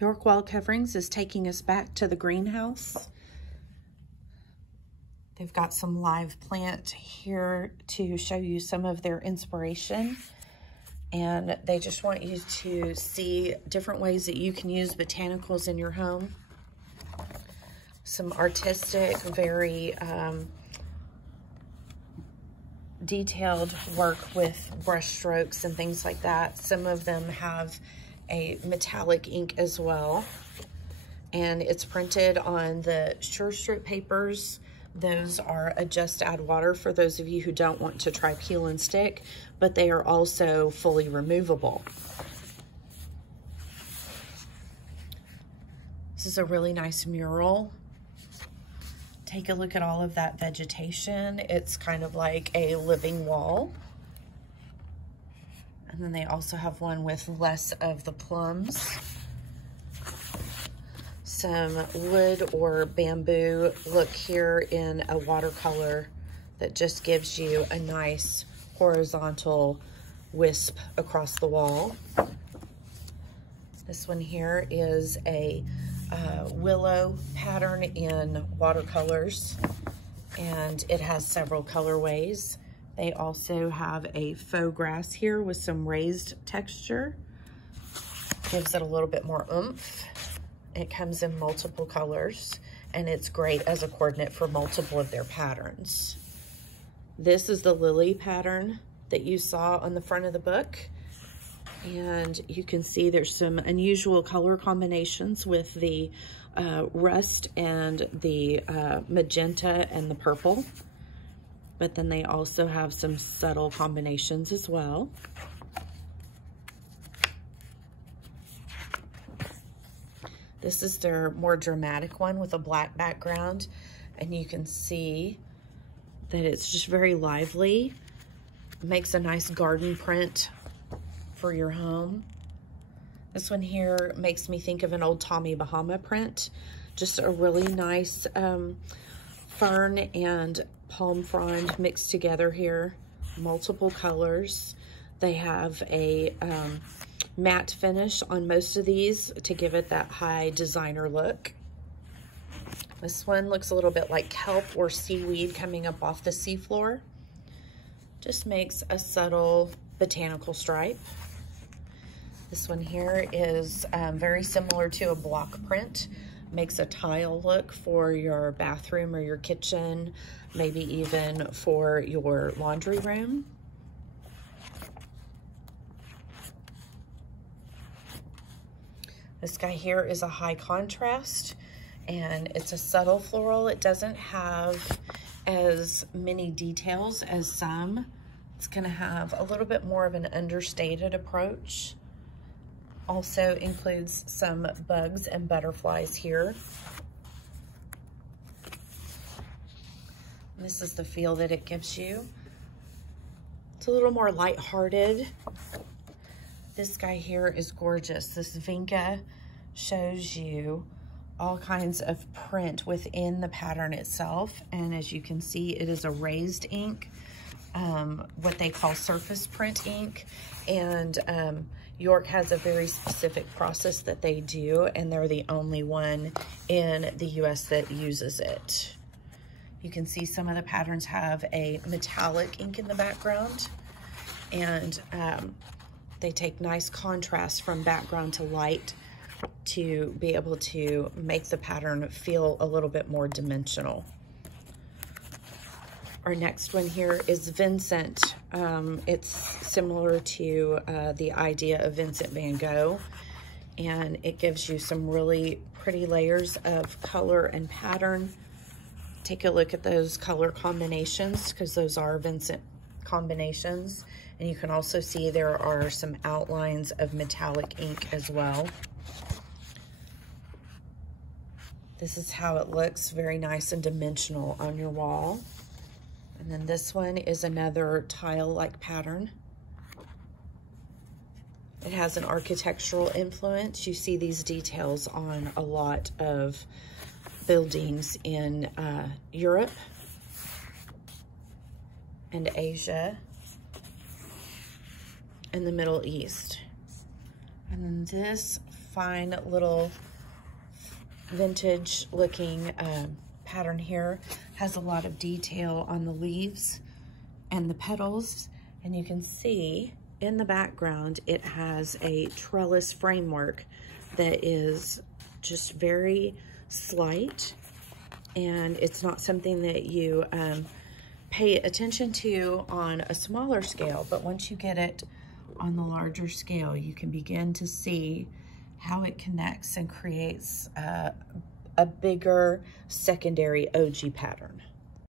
York Wallcoverings is taking us back to the greenhouse. They've got some live plant here to show you some of their inspiration. And they just want you to see different ways that you can use botanicals in your home. Some artistic, very detailed work with brush strokes and things like that. Some of them have a metallic ink as well, and it's printed on the Sure Strip papers. Those are a just add water for those of you who don't want to try peel and stick, but they are also fully removable. This is a really nice mural. Take a look at all of that vegetation. It's kind of like a living wall. And then they also have one with less of the plums. Some wood or bamboo look here in a watercolor that just gives you a nice horizontal wisp across the wall. This one here is a willow pattern in watercolors, and it has several colorways. They also have a faux grass here with some raised texture. Gives it a little bit more oomph. It comes in multiple colors, and it's great as a coordinate for multiple of their patterns. This is the lily pattern that you saw on the front of the book. And you can see there's some unusual color combinations with the rust and the magenta and the purple. But then they also have some subtle combinations as well. This is their more dramatic one with a black background, and you can see that it's just very lively. It makes a nice garden print for your home. This one here makes me think of an old Tommy Bahama print. Just a really nice fern and palm frond mixed together here. Multiple colors. They have a matte finish on most of these to give it that high designer look. This one looks a little bit like kelp or seaweed coming up off the seafloor. Just makes a subtle botanical stripe. This one here is very similar to a block print. Makes a tile look for your bathroom or your kitchen, maybe even for your laundry room. This guy here is a high contrast, and it's a subtle floral. It doesn't have as many details as some. It's gonna have a little bit more of an understated approach. Also includes some bugs and butterflies here. And this is the feel that it gives you. It's a little more lighthearted. This guy here is gorgeous. This Vinca shows you all kinds of print within the pattern itself. And as you can see, it is a raised ink, what they call surface print ink. And York has a very specific process that they do, and they're the only one in the US that uses it. You can see some of the patterns have a metallic ink in the background, and they take nice contrast from background to light to be able to make the pattern feel a little bit more dimensional. Our next one here is Vincent. It's similar to the idea of Vincent van Gogh, and it gives you some really pretty layers of color and pattern. Take a look at those color combinations, because those are Vincent combinations. And you can also see there are some outlines of metallic ink as well. This is how it looks, very nice and dimensional on your wall. And then this one is another tile-like pattern. It has an architectural influence. You see these details on a lot of buildings in Europe and Asia and the Middle East. And then this fine little vintage looking pattern here. Has a lot of detail on the leaves and the petals, and you can see in the background it has a trellis framework that is just very slight, and it's not something that you pay attention to on a smaller scale, but once you get it on the larger scale, you can begin to see how it connects and creates a bigger secondary OG pattern.